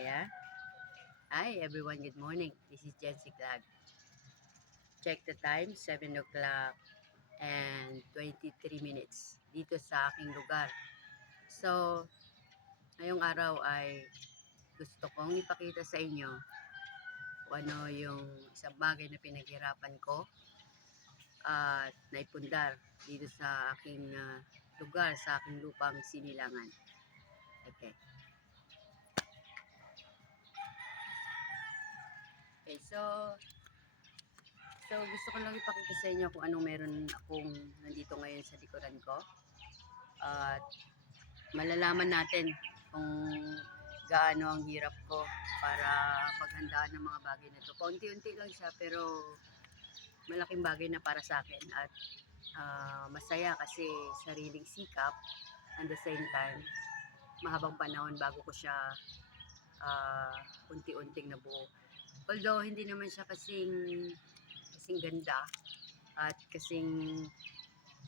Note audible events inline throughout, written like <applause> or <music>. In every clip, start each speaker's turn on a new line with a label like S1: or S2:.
S1: Yeah. Hi everyone, good morning. This is Jency Clag. Check the time, 7 o'clock and 23 minutes dito sa aking lugar. So, ngayong araw ay gusto kong ipakita sa inyo kung ano yung isang bagay na pinaghirapan ko at naipundar dito sa aking ah, lugar, sa aking lupang sinilangan. Okay. Okay, so so gusto ko lang ipakita sa inyo kung anong meron akong nandito ngayon sa likuran ko. At malalaman natin kung gaano ang hirap ko para paghandaan ng mga bagay na to. Paunti-unti lang siya pero malaking bagay na para sa akin at ah, masaya kasi sariling sikap and the same time mahabang panahon bago ko siya ah, unti-unting nabuo. Although hindi naman siya kasing kasing ganda at kasing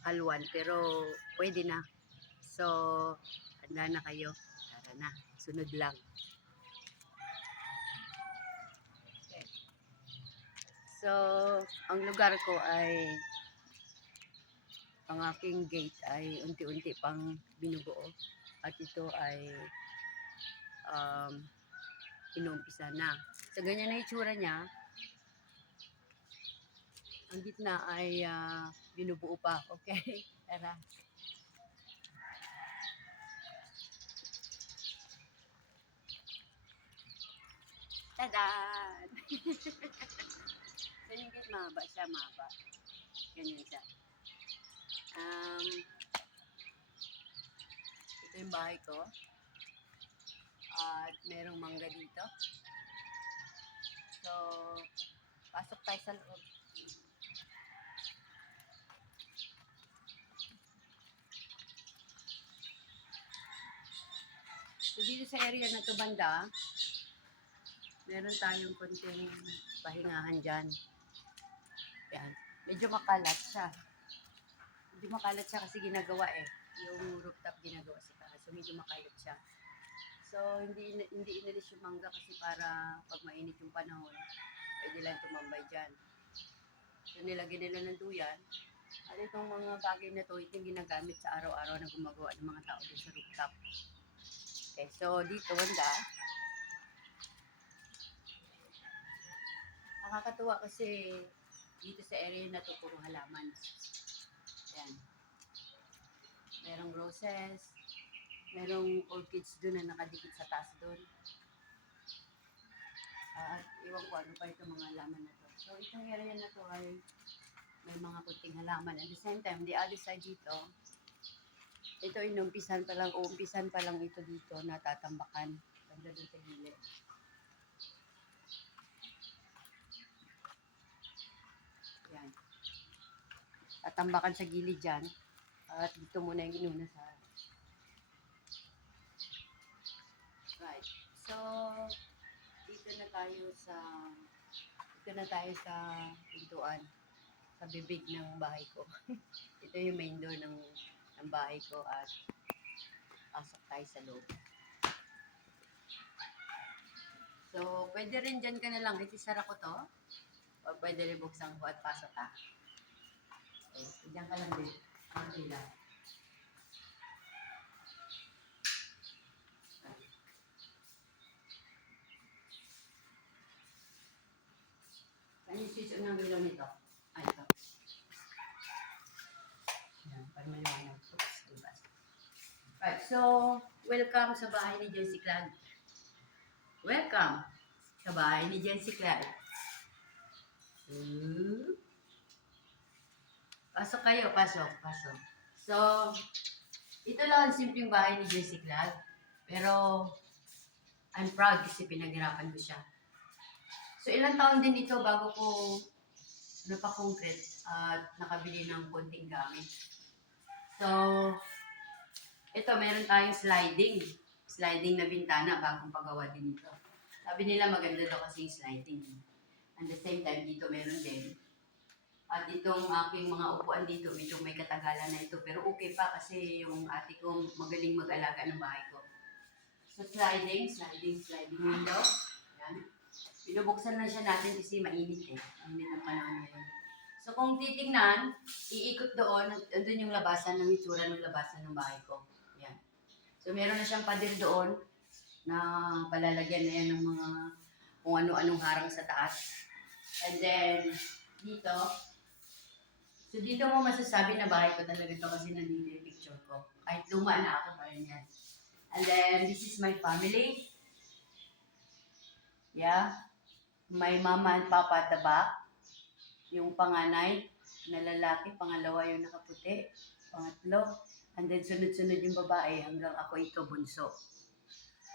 S1: alwan pero pwede na. So, handa na kayo. Tara na, sunod lang. So, ang lugar ko ay ang aking gate ay unti-unti pang binubuo at ito ay um, inumpisa na. So, ganyan na itsura niya. Ang gitna ay ah, binubuo pa. <laughs> Okay? Tara. Tadaan! <laughs> so, yung gate mahaba siya, mahaba. Ganyan siya. Um, ito yung bahay ko. At merong mangga dito. So, pasok tayo sa loob. So, dito sa area na to banda, meron tayong konting pahingahan dyan. Yan. Medyo makalat siya. Medyo makalat siya kasi ginagawa eh. Yung rooftop ginagawa sa taas. So, medyo makalat siya. So, hindi hindi inalis yung mangga kasi para pag mainit yung panahon, pwede lang tumambay dyan. So, nilagyan nila ng duyan. At itong mga bagay na to, ito yung ginagamit sa araw-araw na gumagawa ng mga tao dun sa rooftop. Okay, so dito, wanda. Nakakatuwa kasi dito sa area na to, puro halaman. Ayan. Merong roses, merong orchids doon na nakadikit sa taas doon. At iwan ko ano pa itong mga halaman na to. So itong area na to ay may mga kunting halaman. At the same time, the other side dito, ito inumpisan pa lang, umpisan pa lang ito dito na tatambakan. Banda doon sa gilid. Yan. Tatambakan sa gilid dyan. At dito muna yung inuna sa Right. So, dito na tayo sa dito na tayo sa pintuan sa bibig ng bahay ko. <laughs> ito yung main door ng ng bahay ko at pasok tayo sa loob. So, pwede rin dyan ka na lang. Itisara ko to. O pwede rin buksan ko at pasok ka. Okay, dyan ka lang din. Ang dila. Saan yung switch on ng ilaw nito? Ay, ito. Yan, para maliwanag. Oops, diba? Right, so, welcome sa bahay ni Jency Clag. Welcome sa bahay ni Jency Clag. Hmm. Pasok kayo, pasok, pasok. So, ito lang ang simpleng bahay ni Jency Clag. Pero, I'm proud kasi pinaghirapan ko siya. So, ilang taon din ito bago ko napa-concrete at nakabili ng konting gamit. So, ito, meron tayong sliding. Sliding na bintana, bagong pagawa din ito. Sabi nila maganda daw kasi yung sliding. And the same time, dito meron din. At itong aking mga upuan dito, medyo may katagalan na ito. Pero okay pa kasi yung ate ko magaling mag-alaga ng bahay ko. So sliding, sliding, sliding window. Yan. Binubuksan lang siya natin kasi mainit eh. Mainit ang panahon ngayon. So kung titingnan, iikot doon, doon yung labasan ng itsura ng labasan ng bahay ko. So meron na siyang pader doon na palalagyan na yan ng mga kung ano-anong harang sa taas. And then, dito, so dito mo masasabi na bahay ko talaga ito kasi nandito yung picture ko. Kahit luma na ako pa rin yan. And then, this is my family. Yeah. My mama and papa at the back. Yung panganay na lalaki, pangalawa yung nakaputi, pangatlo. And then, sunod-sunod yung babae hanggang ako ito, bunso.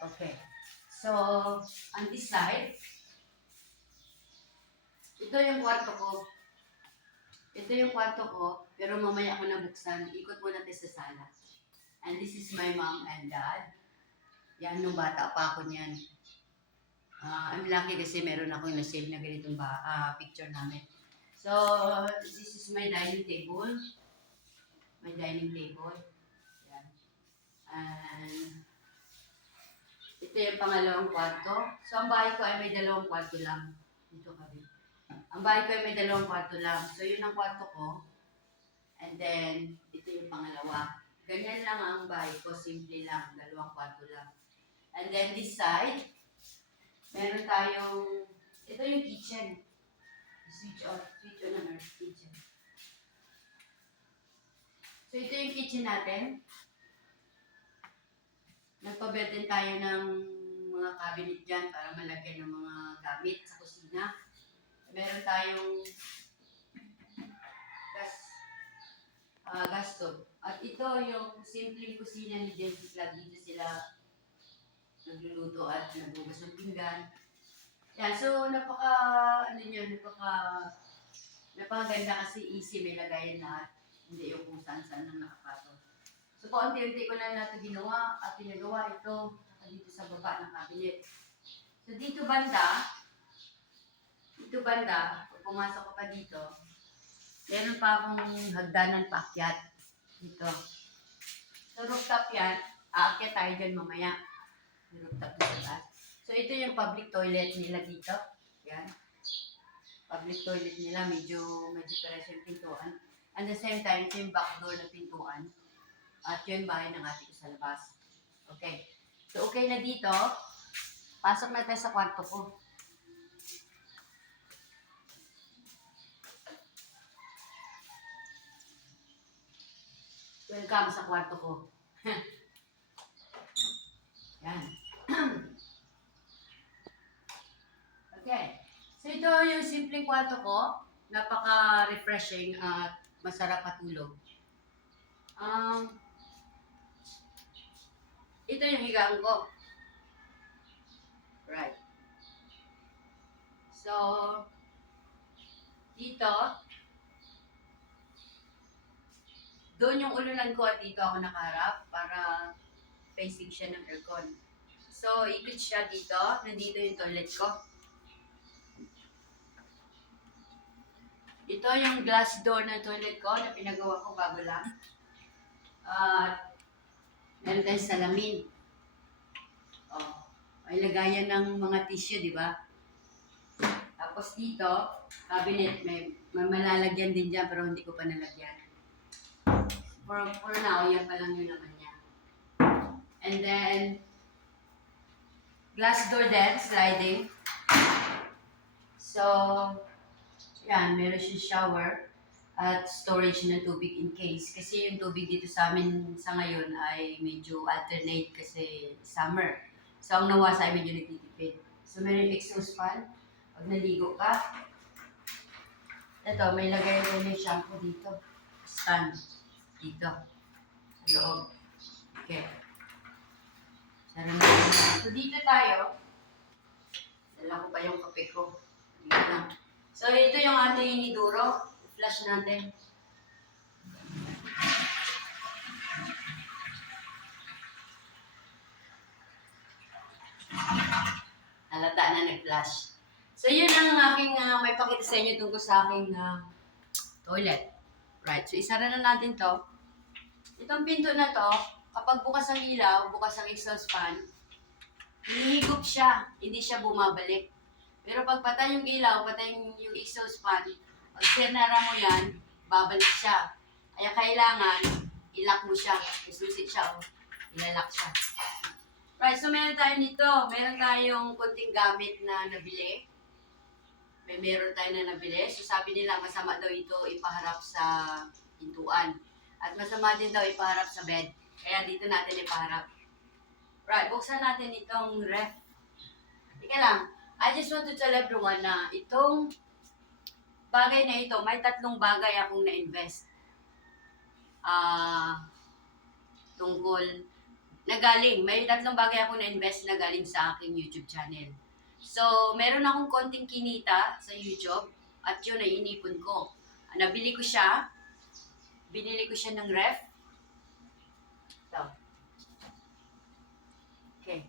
S1: Okay. So, on this side, ito yung kwarto ko. Ito yung kwarto ko, pero mamaya ako nabuksan. Ikot muna tayo sa sala. And this is my mom and dad. Yan, nung bata pa ako niyan. Ah, I'm lucky kasi meron akong na-save na ganitong ba, ah, picture namin. So, this is my dining table. My dining table. Yan. And, ito yung pangalawang kwarto. So, ang bahay ko ay may dalawang kwarto lang. Dito kami. Ang bahay ko ay may dalawang kwarto lang. So, yun ang kwarto ko. And then, ito yung pangalawa. Ganyan lang ang bahay ko. Simple lang. Dalawang kwarto lang. And then, this side, meron tayong, ito yung kitchen. Switch on. Switch on ang kitchen. So, ito yung kitchen natin. Nagpabed tayo ng mga cabinet dyan para malagyan ng mga gamit sa kusina. Meron tayong gas, ah gas stove. At ito yung simpleng kusina ni Jessica. Dito sila nagluluto at nagugas ng pinggan. Yan, so napaka, ano yun, napaka, napakaganda kasi easy may lagayan lahat. Hindi yung kung saan saan ang nakakato. So, paunti-unti ko lang natin ginawa at pinagawa ito dito sa baba ng cabinet. So, dito banda, dito banda, pag pumasok ko pa dito, meron pa akong hagdanan paakyat dito. So, rooftop yan. Aakyat tayo dyan mamaya. May rooftop dito taas. So, ito yung public toilet nila dito. Yan. Public toilet nila, medyo, medyo peres yung pintuan. At the same time, ito yung back door ng pintuan. At yun yung bahay ng ate ko sa labas. Okay. So, okay na dito. Pasok na tayo sa kwarto ko. Welcome sa kwarto ko. <laughs> Yan. <clears throat> okay. So, ito yung simpleng kwarto ko. Napaka-refreshing at masarap matulog. Um, ito yung higaan ko. Right. So, dito, doon yung ulunan ko at dito ako nakaharap para facing siya ng aircon. So, ikot siya dito. Nandito yung toilet ko. Ito yung glass door ng toilet ko na pinagawa ko bago lang. At meron tayong salamin. Oh, may lagayan ng mga tissue, di ba? Tapos dito, cabinet, may, may malalagyan din dyan pero hindi ko pa nalagyan. For, for now, yan pa lang yun naman niya. And then, glass door din, sliding. So, yan, meron siyang shower at storage ng tubig in case. Kasi yung tubig dito sa amin sa ngayon ay medyo alternate kasi summer. So, ang nawa sa amin medyo nagtitipid. So, meron exhaust fan. Pag naligo ka, ito, may lagay rin yung shampoo dito. Stand. Dito. Sa loob. Okay. Sarang. So, dito tayo. Dala ko pa yung kape ko. Dito lang. So, ito yung ating iniduro. Flash natin. Halata na nag-flash. So, yun ang aking uh, may pakita sa inyo tungkol sa aking ah, toilet. Right. So, isara na natin to. Itong pinto na to, kapag bukas ang ilaw, bukas ang exhaust fan, hinihigop siya, hindi siya bumabalik. Pero pag patay yung ilaw, patay yung, exhaust fan, pag sinara mo yan, babalik siya. Kaya kailangan, ilock mo siya. Isusi siya, oh. ilalak siya. Right, so meron tayo nito. Meron tayong konting gamit na nabili. May meron tayo na nabili. So sabi nila, masama daw ito ipaharap sa pintuan. At masama din daw ipaharap sa bed. Kaya dito natin ipaharap. Right, buksan natin itong ref. Ika lang, I just want to tell everyone na itong bagay na ito, may tatlong bagay akong na-invest. Ah, tungkol, nagaling, may tatlong bagay ako na-invest na galing sa aking YouTube channel. So, meron akong konting kinita sa YouTube at yun ay inipon ko. Nabili ko siya, binili ko siya ng ref. Ito. Okay.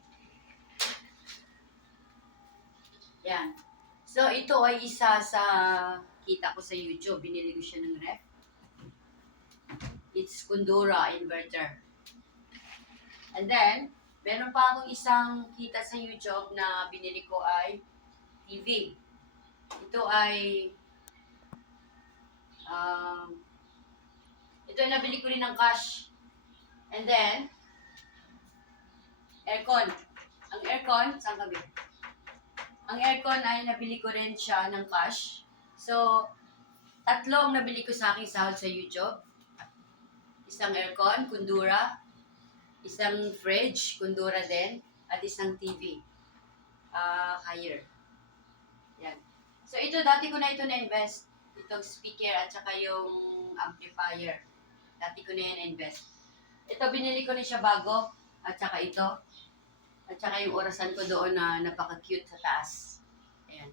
S1: Yan. So, ito ay isa sa kita ko sa YouTube. Binili ko siya ng ref. It's Kundura inverter. And then, meron pa akong isang kita sa YouTube na binili ko ay TV. Ito ay um, ito ay nabili ko rin ng cash. And then, aircon. Ang aircon, saan kami? Ang aircon ay nabili ko rin siya ng cash. So, tatlo ang nabili ko sa aking sahod sa YouTube. Isang aircon, Kundura. Isang fridge, Kundura din. At isang TV. Ah, higher. Yan. So, ito, dati ko na ito na-invest. Itong speaker at saka yung amplifier. Dati ko na yan invest. Ito, binili ko na siya bago. At saka ito. At saka yung orasan ko doon na napaka-cute sa taas. Ayan.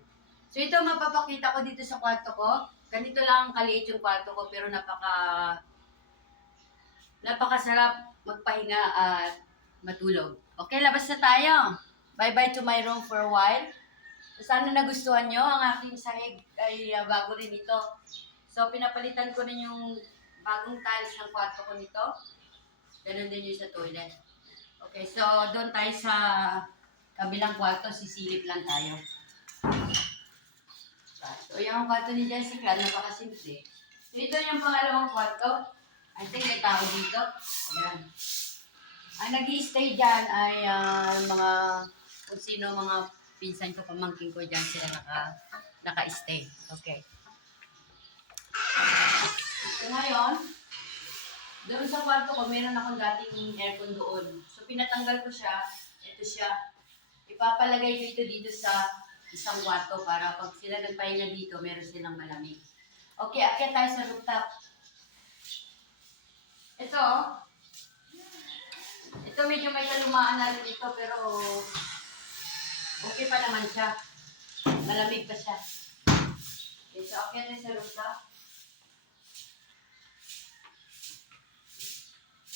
S1: So ito mapapakita ko dito sa kwarto ko. Ganito lang kaliit yung kwarto ko pero napaka napakasarap magpahinga at matulog. Okay, labas na tayo. Bye-bye to my room for a while. Sana nagustuhan nyo. Ang aking sahig ay uh, bago rin ito. So, pinapalitan ko rin yung bagong tiles ng kwarto ko nito. Ganon din yung sa toilet. Okay, so doon tayo sa kabilang kwarto, sisilip lang tayo. So, yung kwarto ni Jessica, napakasimple. So, ito yung pangalawang kwarto. I think may tao dito. Ayan. Ang nag stay dyan ay ah, mga, kung sino mga pinsan ko, pamangkin ko dyan sila naka, naka-stay. Okay. So, ngayon, doon sa kwarto ko, meron akong dating aircon doon. So, pinatanggal ko siya. Ito siya. Ipapalagay ko ito dito sa isang kwarto para pag sila nagpahinga dito, meron silang malamig. Okay, akyat tayo sa rooftop. Ito, ito medyo may kalumaan na rin ito, pero okay pa naman siya. Malamig pa siya. Okay, so akyat tayo sa rooftop.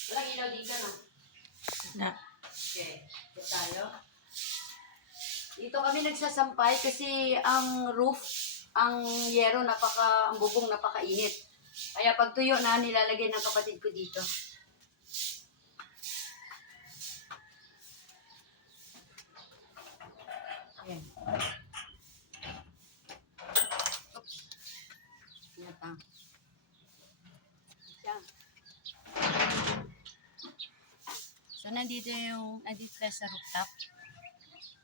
S1: Walang ilaw dito, no?
S2: Na.
S1: Okay, ito tayo. Dito kami nagsasampay kasi ang roof, ang yero, napaka, ang bubong napakainit. Kaya pag tuyo na, nilalagay ng kapatid ko dito. Ayan. So, nandito yung, nandito tayo sa rooftop.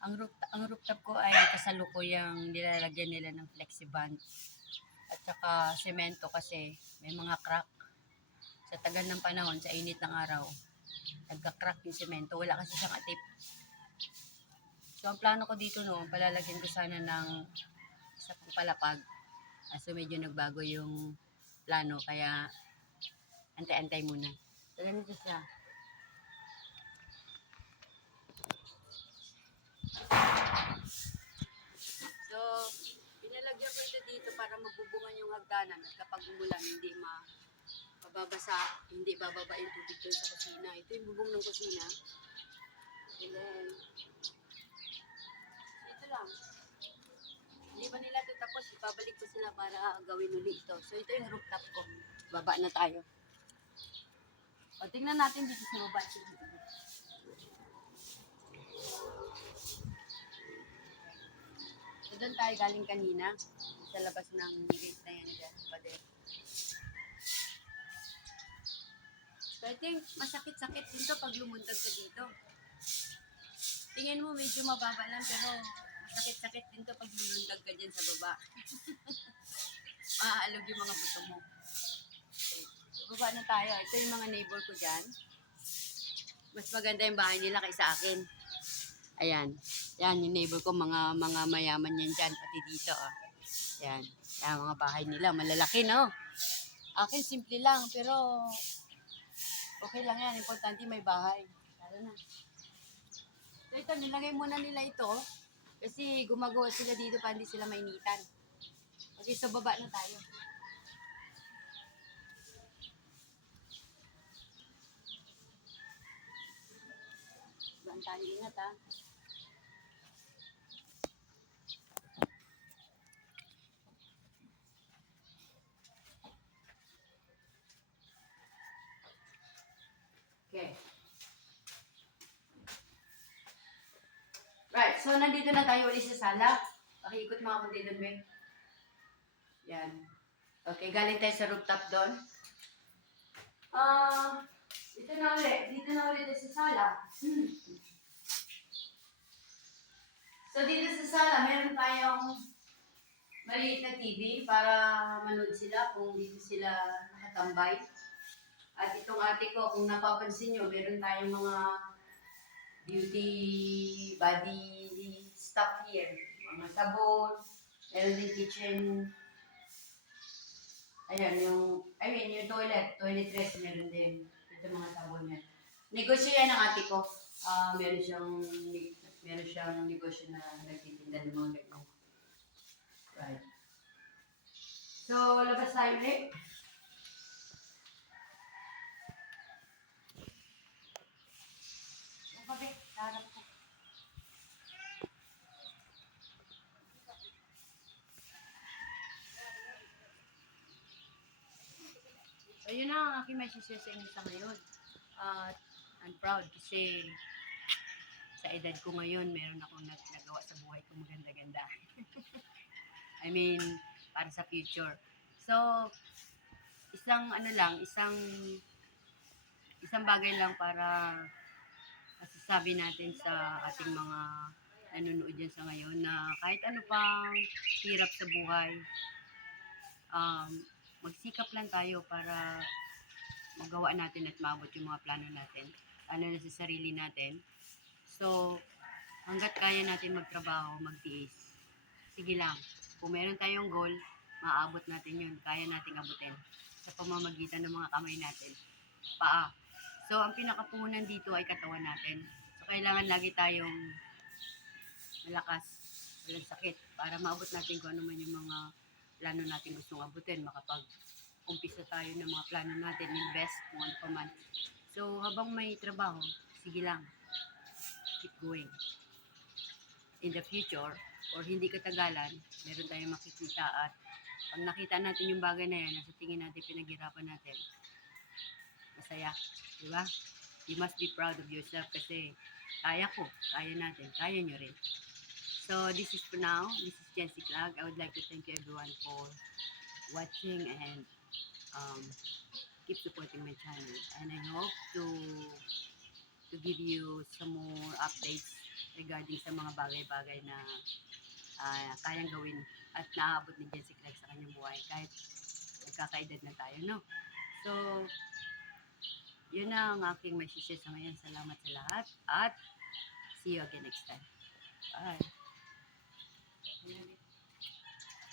S1: Ang, roof, ang rooftop ko ay kasalukuyang nilalagyan nila ng flexiband. At saka semento kasi may mga crack. Sa tagal ng panahon, sa init ng araw, nagka-crack yung semento. Wala kasi siyang atip. So, ang plano ko dito no, palalagyan ko sana ng isa palapag. Kaso medyo nagbago yung plano, kaya antay-antay muna. So, ganito siya. Ito dito para mabubungan yung hagdanan at kapag umulan, hindi ma mababasa, hindi bababa yung tubig doon sa kusina. Ito yung bubong ng kusina. And then, ito lang. Hindi pa nila ito tapos, ibabalik ko sila para gawin uli ito. So, ito yung rooftop ko. Baba na tayo. O, tingnan natin dito sa baba. So doon tayo galing kanina. Sa labas ng gate na yan dyan. Pader. Think masakit-sakit dito pag lumundag ka dito. Tingin mo medyo mababa lang pero masakit-sakit din to pag lulundag ka dyan sa baba. <laughs> Maaalog yung mga buto mo. So, baba na tayo. Ito yung mga neighbor ko dyan. Mas maganda yung bahay nila kaysa akin. Ayan. Yan, yung neighbor ko, mga mga mayaman yan dyan, pati dito, ah. Yan. Yan, mga bahay nila, malalaki, no? Akin, simple lang, pero okay lang yan. Importante may bahay. Lalo na. So, ito, nilagay muna nila ito kasi gumagawa sila dito para hindi sila mainitan. Okay, so baba na tayo. Baan tayo ingat, ha? Right, so nandito na tayo ulit sa sala. Pakiikot mga kundi doon, Beng. Yan. Okay, galing tayo sa rooftop doon. Ah, dito na ulit. Dito na ulit sa sala. Hmm. So dito sa sala, meron tayong maliit na TV para manood sila kung dito sila nakatambay. At itong ate ko, kung napapansin nyo, meron tayong mga beauty body stuff here. Mga sabon, meron din kitchen. Ayan, yung, I mean, yung toilet, toiletries meron din. Ito mga sabon yan. Negosyo yan ng ate ko. Ah, meron siyang, meron siyang negosyo na nagtitinda ng mga ganyan. Right. So, labas tayo ulit. Yung kape, harap ko. So, yun na ang aking message sa inyo sa ngayon. At I'm proud kasi sa edad ko ngayon, meron akong nag nagawa sa buhay ko maganda-ganda. <laughs> I mean, para sa future. So, isang ano lang, isang isang bagay lang para masasabi natin sa ating mga nanonood dyan sa ngayon na kahit ano pang hirap sa buhay, um, magsikap lang tayo para magawa natin at maabot yung mga plano natin, ano na sa sarili natin. So, hanggat kaya natin magtrabaho, magtiis, sige lang. Kung meron tayong goal, maaabot natin yun. Kaya nating abutin sa pamamagitan ng mga kamay natin. Paa. So, ang pinakapungunan dito ay katawan natin. So, kailangan lagi tayong malakas, walang sakit, para maabot natin kung ano man yung mga plano natin gustong abutin, makapag umpisa tayo ng mga plano natin, invest kung ano pa man. So, habang may trabaho, sige lang, keep going. In the future, or hindi katagalan, meron tayong makikita at pag nakita natin yung bagay na yan, nasa tingin natin, pinaghirapan natin, masaya. Di ba? You must be proud of yourself kasi kaya ko, kaya natin, kaya nyo rin. So, this is for now. This is Jency Clag. I would like to thank you everyone for watching and um, keep supporting my channel. And I hope to to give you some more updates regarding sa mga bagay-bagay na ah, kayang gawin at naaabot ni Jency Craig sa kanyang buhay kahit nagkakaedad na tayo, no? So, yun na ang aking message sa ngayon. Salamat sa lahat at see you again next time. Bye.